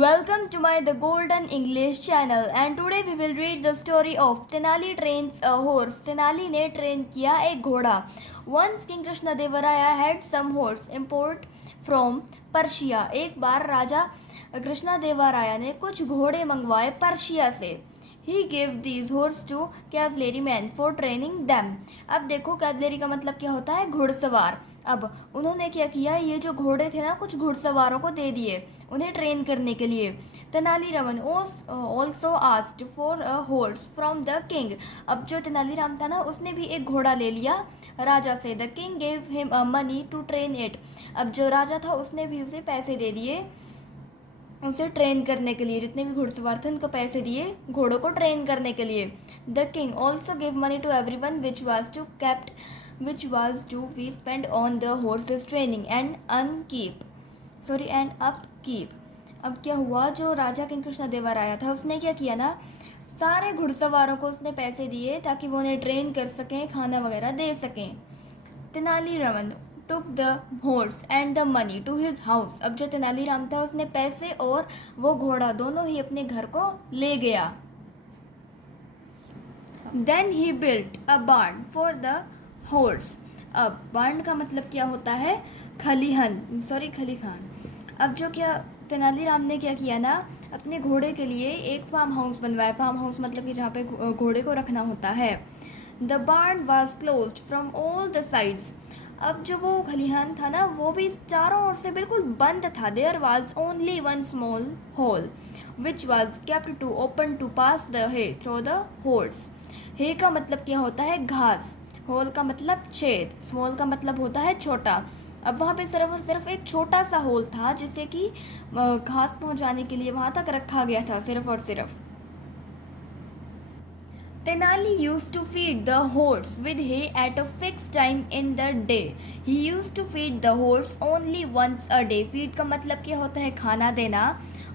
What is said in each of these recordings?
Welcome to my The Golden English channel and today we will read the story of Tenali trains a horse. Tenali ने train किया एक घोड़ा. Once King Krishnadevaraya had some horse import from Persia. एक बार राजा कृष्णदेवराया ने कुछ घोड़े मंगवाए Persia से. He gave these horse to cavalrymen for training them. अब देखो कैवलरी का मतलब क्या होता है, घुड़सवार. अब उन्होंने क्या किया, ये जो घोड़े थे ना कुछ घुड़सवारों को दे दिए उन्हें ट्रेन करने के लिए. Tenali Raman also asked for a horse from the king. अब जो तेनालीराम था ना उसने भी एक घोड़ा ले लिया राजा से. The king gave him money to train it. अब जो राजा था उसने भी उसे पैसे दे दिए उसे ट्रेन करने के लिए. जितने भी घुड़सवार थे उनको पैसे दिए घोड़ों को ट्रेन करने के लिए. The king also give money to everyone which was to be spent on the horses training and upkeep. अब क्या हुआ, जो राजा किंग कृष्णदेवराया था उसने क्या किया ना, सारे घुड़सवारों को उसने पैसे दिए ताकि वो उन्हें ट्रेन कर सकें, खाना वगैरह दे सकें. Tenali Raman took the horse and the money to his house. अब जो तेनालीराम था उसने पैसे और वो घोड़ा दोनों ही अपने घर को ले गया. Then he built a barn for the horse. अब barn का मतलब क्या होता है, खलिहान. अब जो क्या तेनालीराम ने क्या किया ना, अपने घोड़े के लिए एक फार्म हाउस बनवाया. फार्म हाउस मतलब कि जहाँ पे घोड़े को रखना होता है. The barn was closed from all the sides. अब जो वो खलिहान था ना वो भी चारों ओर से बिल्कुल बंद था. There was only one small hole which was kept to open to pass the hay through the horse. hay का मतलब क्या होता है, घास. होल का मतलब छेद. स्मॉल का मतलब होता है छोटा. अब वहाँ पे सिर्फ और सिर्फ एक छोटा सा होल था जिससे कि घास पहुँचाने के लिए वहाँ तक रखा गया था सिर्फ और सिर्फ. Tenali used to feed the horse with hay at a fixed time in the day. He used to feed the horse only once a day. Feed का मतलब क्या होता है, खाना देना,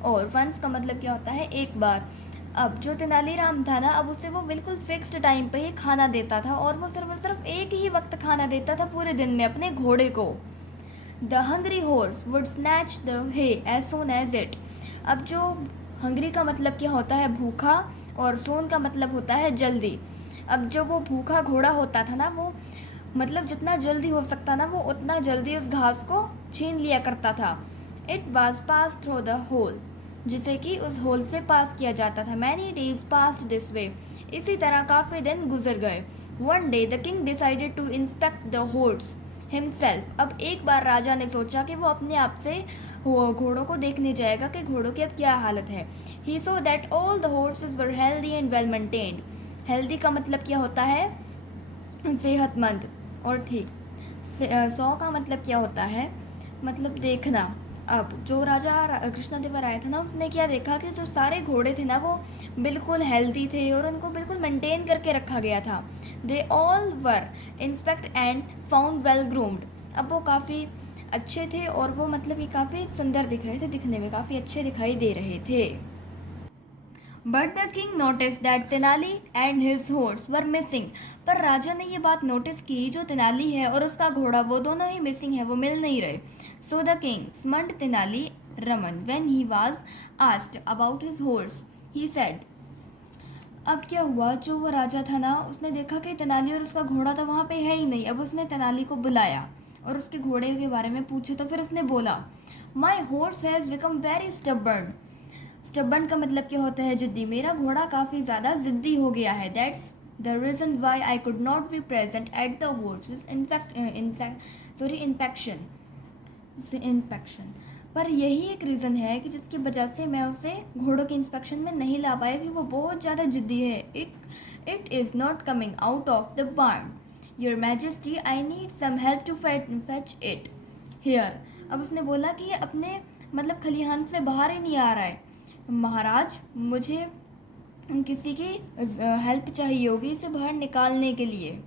और once का मतलब क्या होता है, एक बार. अब जो तेनालीराम था ना, अब उसे वो बिल्कुल फिक्स्ड टाइम पे ही खाना देता था और वो सिर्फ और सिर्फ एक ही वक्त खाना देता था पूरे दिन में अपने घोड़े को. The hungry horse would snatch the hay as soon as it. अब जो हंग्री का मतलब क्या होता है, भूखा, और सोन का मतलब होता है जल्दी. अब जो वो भूखा घोड़ा होता था ना वो मतलब जितना जल्दी हो सकता ना वो उतना जल्दी उस घास को छीन लिया करता था. It was pass through the hole, जिसे कि उस होल से पास किया जाता था. Many days passed this way. इसी तरह काफ़ी दिन गुजर गए. One day the king decided to inspect the horse himself. अब एक बार राजा ने सोचा कि वो अपने आप से घोड़ों को देखने जाएगा कि घोड़ों की अब क्या हालत है. He saw that all the horses were healthy and well maintained. Healthy का मतलब क्या होता है, सेहतमंद और ठीक. सौ का मतलब क्या होता है, मतलब देखना. अब जो राजा कृष्णदेवराय था ना उसने क्या देखा कि जो सारे घोड़े थे ना वो बिल्कुल हेल्दी थे और उनको बिल्कुल मेंटेन करके रखा गया था. They all were inspect and found well groomed. अब वो काफ़ी अच्छे थे और वो मतलब कि काफ़ी सुंदर दिख रहे थे, दिखने में काफ़ी अच्छे दिखाई दे रहे थे. But the king notice that Tenali and his horse were missing. पर राजा ने ये बात नोटिस की, जो तेनाली है और उसका घोड़ा वो दोनों ही मिसिंग है, वो मिल नहीं रहे. So the king smut Tenali Raman when he was asked about his horse. He said. अब क्या हुआ, जो वो राजा था ना उसने देखा कि तेनाली और उसका घोड़ा तो वहाँ पे है ही नहीं. अब उसने तेनाली को बुलाया और उसके घोड़े के बारे में पूछे तो फिर उसने बोला, my horse has become very stubborn. Stubborn का मतलब क्या होता है, जिद्दी. मेरा घोड़ा काफ़ी ज़्यादा ज़िद्दी हो गया है. That's the reason why I could not be present at the horses inspection. पर यही एक रीज़न है कि जिसकी वजह से मैं उसे घोड़ों के इंस्पेक्शन में नहीं ला पाया कि वो बहुत ज़्यादा जिद्दी है. It is not coming out of the barn. Your majesty, I need some help to fetch it here. अब उसने बोला कि ये अपने मतलब खलिहान से बाहर ही नहीं आ रहा है. महाराज, मुझे किसी की हेल्प चाहिए होगी इसे बाहर निकालने के लिए.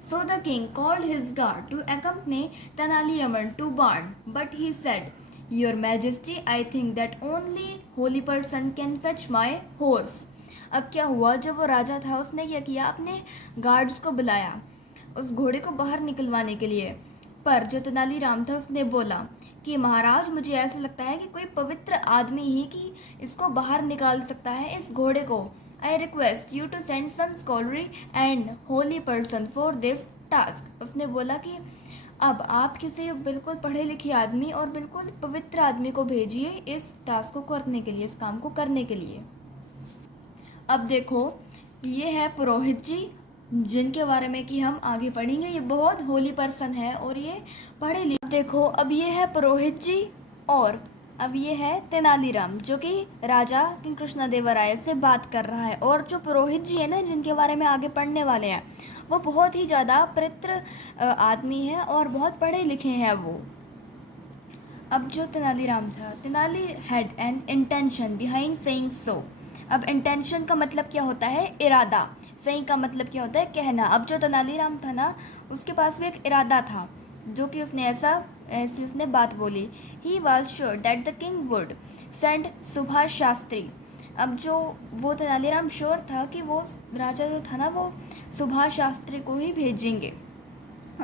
So the king called his guard to accompany Tenali Raman to barn, but he said, Your Majesty, I think that only holy person can fetch my horse. अब क्या हुआ, जो वो राजा था उसने क्या किया, अपने गार्ड्स को बुलाया उस घोड़े को बाहर निकलवाने के लिए. पर जो तेनालीराम था उसने बोला कि महाराज, मुझे ऐसा लगता है कि कोई पवित्र आदमी ही कि इसको बाहर निकाल सकता है, इस घोड़े को। I request you to send some scholarly and holy person for this task. उसने बोला कि अब आप किसी बिल्कुल पढ़े लिखे आदमी और बिल्कुल पवित्र आदमी को भेजिए इस टास्क को करने के लिए, इस काम को करने के लिए। अब देखो, ये है पुरोहित जी, जिनके बारे में कि हम आगे पढ़ेंगे। ये बहुत होली पर्सन है और ये पढ़े लिखे। देखो, अब ये है पुरोहित जी और अब ये है तेनालीराम, जो कि राजा किंग कृष्णदेवराय से बात कर रहा है। और जो पुरोहित जी है ना, जिनके बारे में आगे पढ़ने वाले हैं, वो बहुत ही ज़्यादा पवित्र आदमी है और बहुत पढ़े लिखे हैं वो। अब जो तेनालीराम था, Tenali had an intention behind saying so. अब इंटेंशन का मतलब क्या होता है? इरादा। सही का मतलब क्या होता है? कहना। अब जो तेनालीराम था ना, उसके पास भी एक इरादा था, जो कि उसने ऐसी उसने बात बोली। He was sure that the king would send Subhash Shastri. अब जो वो तेनालीराम श्योर था कि वो राजा जो था ना, वो सुभाष शास्त्री को ही भेजेंगे।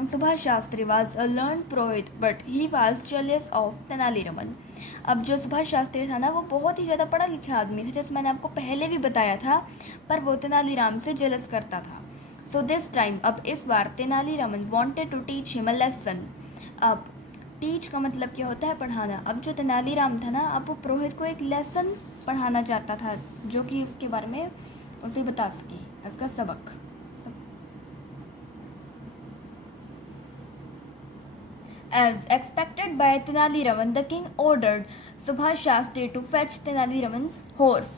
Subhash Shastri was a learned Purohit but he was jealous of Tenali Raman. अब जो सुभाष शास्त्री था ना, वो बहुत ही ज़्यादा पढ़ा लिखा आदमी था, जैसे मैंने आपको पहले भी बताया था, पर वो तेनालीराम से जेलस करता था। सो दिस टाइम, अब इस बार Tenaliraman wanted to teach him a lesson। अब टीच का मतलब क्या होता है? पढ़ाना। अब जो तेनालीराम था ना, अब वो पुरोहित को एक लेसन पढ़ाना चाहता था, जो कि उसके बारे में उसे बता सके, उसका सबक। As expected by Tenali Raman, the king ordered Subhash Shastri to fetch Tenali Raman's horse।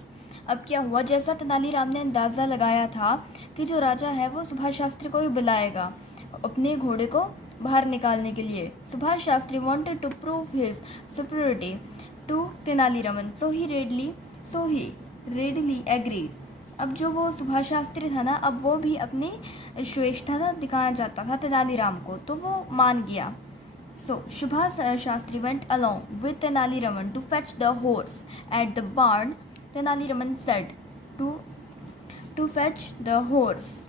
अब क्या हुआ? जैसा तेनालीराम ने अंदाज़ा लगाया था कि जो राजा है वो सुभाष शास्त्री को ही बुलाएगा अपने घोड़े को बाहर निकालने के लिए। Subhash Shastri wanted to prove his superiority to Tenali Raman, so he readily agreed। अब जो वो सुभाष शास्त्री था ना, अब वो भी अपनी श्रेष्ठता दिखाना चाहता था तेनालीराम को, तो वो मान गया। So, Subhash Shastri went along with Tenali Raman to fetch the horse at the barn. Tenali Raman said to fetch the horse.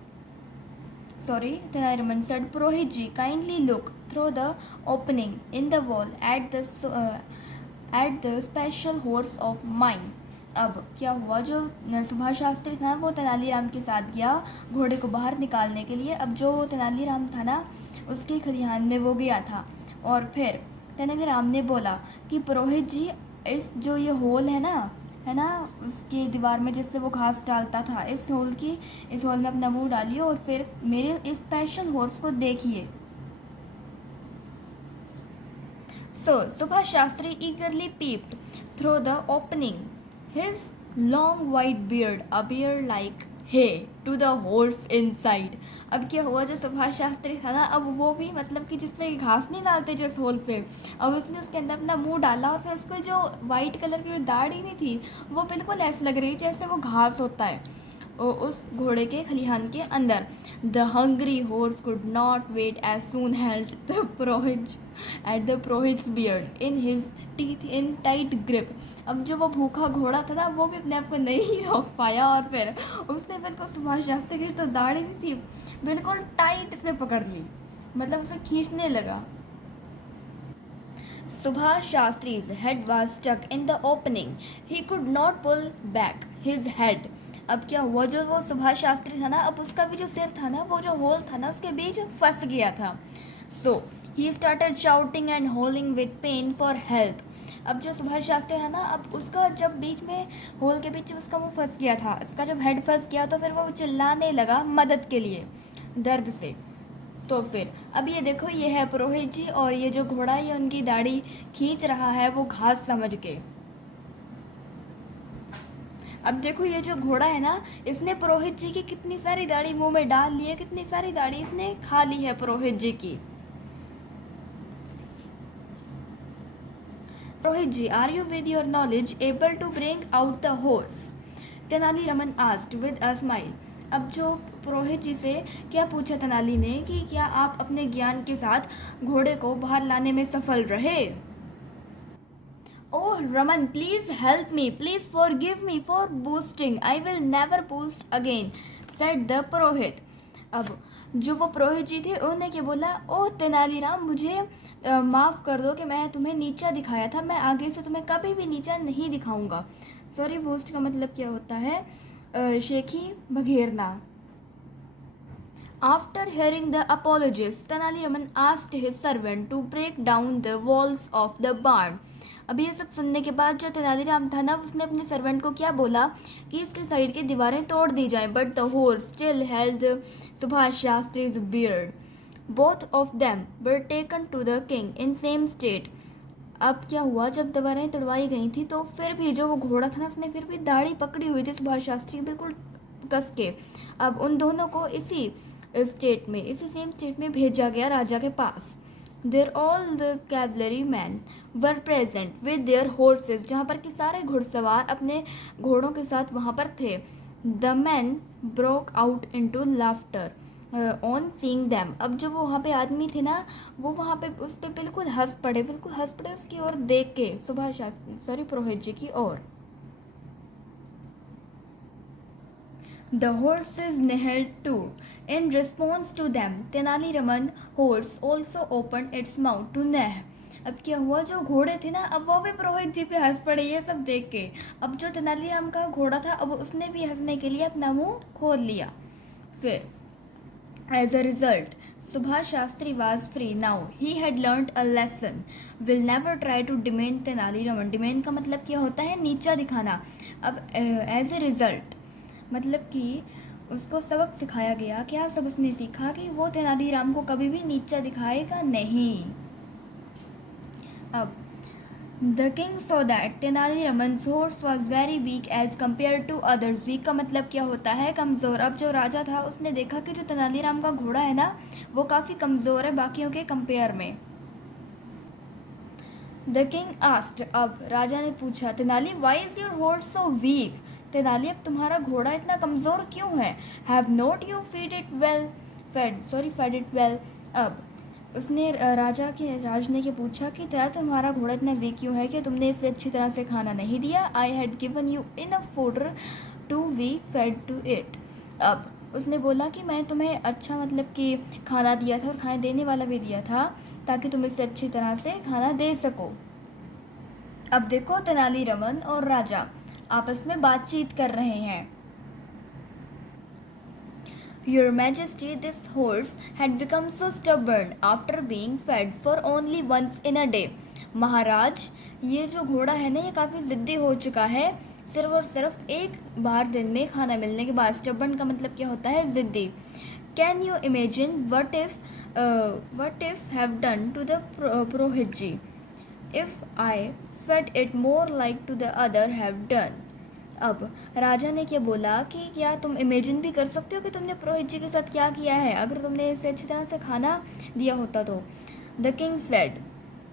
Sorry, Tenali Raman said, Purohit ji, kindly look through the opening in the wall at the special horse of mine। अब क्या हुआ? जो सुभाष शास्त्री था वो तेनालीराम के साथ गया घोड़े को बाहर निकालने के लिए। अब जो तेनालीराम था ना, उसके खलिहान में वो गया था और फिर तेनालीराम ने बोला कि पुरोहित जी, इस जो ये होल है ना उसके दीवार में जिससे वो घास डालता था, इस होल में अपना मुंह डालिए और फिर मेरे इस स्पेशल हॉर्स को देखिए। So Subhash Shastri eagerly peeped through the opening, his long white beard appeared like hay to the horse inside। अब क्या हुआ? जो सुभाष शास्त्री था ना, अब वो भी मतलब कि जिससे घास नहीं डालते जिस होल से, अब उसने उसके अंदर अपना मुंह डाला और फिर उसको जो वाइट कलर की जो दाढ़ी नहीं थी, वो बिल्कुल ऐसे लग रही जैसे वो घास होता है उस घोड़े के खलिहान के अंदर। The hungry horse could not wait as soon held the purohit at the purohit's beard in his teeth in tight grip. अब जो वो भूखा घोड़ा था ना, वो भी अपने आप को नहीं रोक पाया और फिर उसने बिल्कुल सुभाष शास्त्री की तो दाढ़ी नहीं थी, बिल्कुल टाइट से पकड़ ली, मतलब उसे खींचने लगा। Subhash Shastri's head was stuck in the opening. He could not pull back his head। अब क्या हुआ? जो वो सुभाष शास्त्री था ना, अब उसका भी जो सिर था ना, वो जो होल था ना, उसके बीच फंस गया था। So he started shouting and howling with pain for help। अब जो सुभाष शास्त्री है ना, अब उसका जब बीच में होल के बीच उसका मुंह फंस गया था, इसका जब हेड फंस गया, तो फिर वो चिल्लाने लगा मदद के लिए दर्द से। तो फिर अब ये देखो, ये है पुरोहित जी और ये जो घोड़ा ये उनकी दाढ़ी खींच रहा है वो घास समझ के। अब देखो, ये जो घोड़ा है ना, इसने पुरोहित जी की कितनी सारी दाढ़ी मुंह में डाल ली है, कितनी सारी दाढ़ी इसने खा ली है पुरोहित जी की। Purohit ji, are you with your knowledge able to bring out the horse? Tenali Raman asked with a smile. अब जो पुरोहित जी से क्या पूछा तेनाली ने कि क्या आप अपने ज्ञान के साथ घोड़े को बाहर लाने में सफल रहे? Oh Raman, please help me, please forgive me for boosting, I will never boost again, said the purohit. अब जो वो पुरोहित जी थे उन्होंने क्या बोला, ओह तेनालीराम, मुझे माफ़ कर दो कि मैं तुम्हें नीचा दिखाया था, मैं आगे से तुम्हें कभी भी नीचा नहीं दिखाऊंगा। सॉरी बूस्ट का मतलब क्या होता है, शेखी बघेरना। After hearing the apologies, Tenali asked his servant to break down the walls of the barn. अब ये सब सुनने के बाद जो तेनालीराम था ना, उसने अपने सर्वेंट को क्या बोला कि इसके साइड की दीवारें तोड़ दी जाएं, but the horse still held Subhash Shastri's beard. Both of them were taken to the king in same state. अब क्या हुआ, जब दीवारें तोड़वाई गई थी तो फिर भी जो वो घोड़ा था ना, उसने फिर भी दाढ़ी पकड़ी हुई थी सुभाष शास्त्री बिल्कुल कस के। अब उन दोनों को इसी सेम स्टेट में भेजा गया राजा के पास। There all the cavalry man were present with their horses, जहाँ पर कि सारे घुड़सवार अपने घोड़ों के साथ वहाँ पर थे। The man broke out into laughter on seeing them. अब जो वो वहाँ पे आदमी थे ना, वो वहाँ पे उस पर बिल्कुल हंस पड़े उसकी ओर देख के, सुभाष शास्त्री पुरोहित जी की ओर। The horses neighed too. In response to them, Tenali horse also opened its mouth to neigh. अब क्या हुआ, जो घोड़े थे ना, अब वो भी पुरोहित जी पे हंस पड़े ये सब देख के। अब जो तेनालीराम का घोड़ा था, अब उसने भी हंसने के लिए अपना मुंह खोल लिया। फिर as a result, Subhash Shastri was free now. He had learnt a lesson. Will never try to demean Tenali Raman. Demean का मतलब क्या होता है, नीचा दिखाना। अब as a result मतलब कि उसको सबक सिखाया गया। क्या सब उसने सीखा कि वो तेनालीराम को कभी भी नीचा दिखाएगा नहीं। अब the king saw that Tenaliraman's horse was very weak as compared to others. Weak का मतलब क्या होता है, कमज़ोर। अब जो राजा था उसने देखा कि जो तेनालीराम का घोड़ा है ना, वो काफ़ी कमज़ोर है बाकियों के कंपेयर में। द किंग आस्क्ड, अब राजा ने पूछा, Tenali why is your horse so weak. Tenali, अब तुम्हारा घोड़ा इतना कमज़ोर क्यों है। Have not you feed it well. अब उसने राज ने क्या पूछा कि तेरा तुम्हारा घोड़ा इतना वीक क्यों है कि तुमने इसे अच्छी तरह से खाना नहीं दिया। I had given you enough food to be fed to it. अब उसने बोला कि मैं तुम्हें अच्छा मतलब कि खाना दिया था और खाना देने वाला भी दिया था, ताकि तुम इसे अच्छी तरह से खाना दे सको। अब देखो तेनालीरामन और राजा आपस में बातचीत कर रहे हैं। Your Majesty, this horse had become so stubborn after being fed for only once in a day. महाराज, ये जो घोड़ा है ना, ये काफ़ी ज़िद्दी हो चुका है, सिर्फ और सिर्फ एक बार दिन में खाना मिलने के बाद। स्टबर्न का मतलब क्या होता है, ज़िद्दी। Can you imagine what if have done to the purohit ji if I fed it more like to the other have done. अब राजा ने क्या बोला कि क्या तुम इमेजिन भी कर सकते हो कि तुमने पुरोहित जी के साथ क्या किया है, अगर तुमने इसे अच्छी तरह से खाना दिया होता तो। द किंग सेड,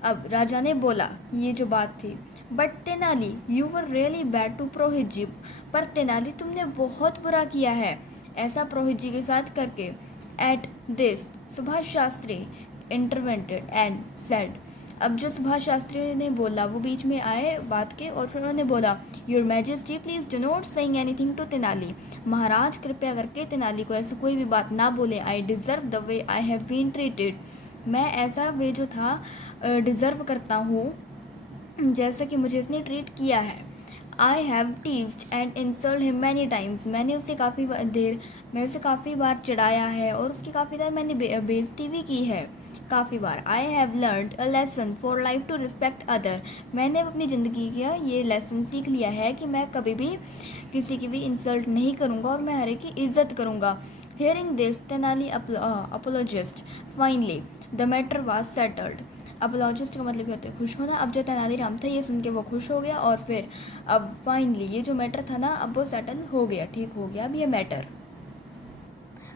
अब राजा ने बोला ये जो बात थी, but Tenali you were really bad to purohit ji. पर तेनाली, तुमने बहुत बुरा किया है ऐसा पुरोहित जी के साथ करके। At this Subhash Shastri intervented and said. अब जो सुभाष शास्त्री ने बोला, वो बीच में आए बात के, और फिर उन्होंने बोला, your majesty please do not saying anything to Tenali. महाराज, कृपया करके तेनाली को ऐसी कोई भी बात ना बोले। I deserve the way I have been treated. मैं ऐसा वे जो था डिज़र्व करता हूँ जैसा कि मुझे इसने ट्रीट किया है। I have teased and insult him many times. मैं उसे काफ़ी बार चिढ़ाया है और उसकी काफ़ी बार मैंने बेइज्जती भी की है, काफ़ी बार। I have learned a lesson for life to respect other. मैंने अपनी ज़िंदगी का ये लेसन सीख लिया है कि मैं कभी भी किसी की भी इंसल्ट नहीं करूँगा और मैं हर एक की इज्जत करूँगा। Hearing this Tenali apologist finally the matter was settled. Apologist का मतलब होता है खुश होना। अब जो तेनालीराम था ये सुन के वो खुश हो गया, और फिर अब फाइनली ये जो मैटर था ना, अब वो सेटल हो गया, ठीक हो गया अब ये मैटर।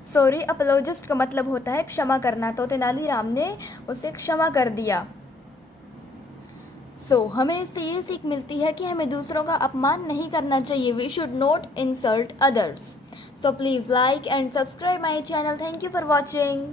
सॉरी, अपोलॉजिस्ट का मतलब होता है क्षमा करना, तो तेनालीराम ने उसे क्षमा कर दिया। हमें इससे ये सीख मिलती है कि हमें दूसरों का अपमान नहीं करना चाहिए। We should not insult others. So please like and subscribe my channel. Thank you for watching.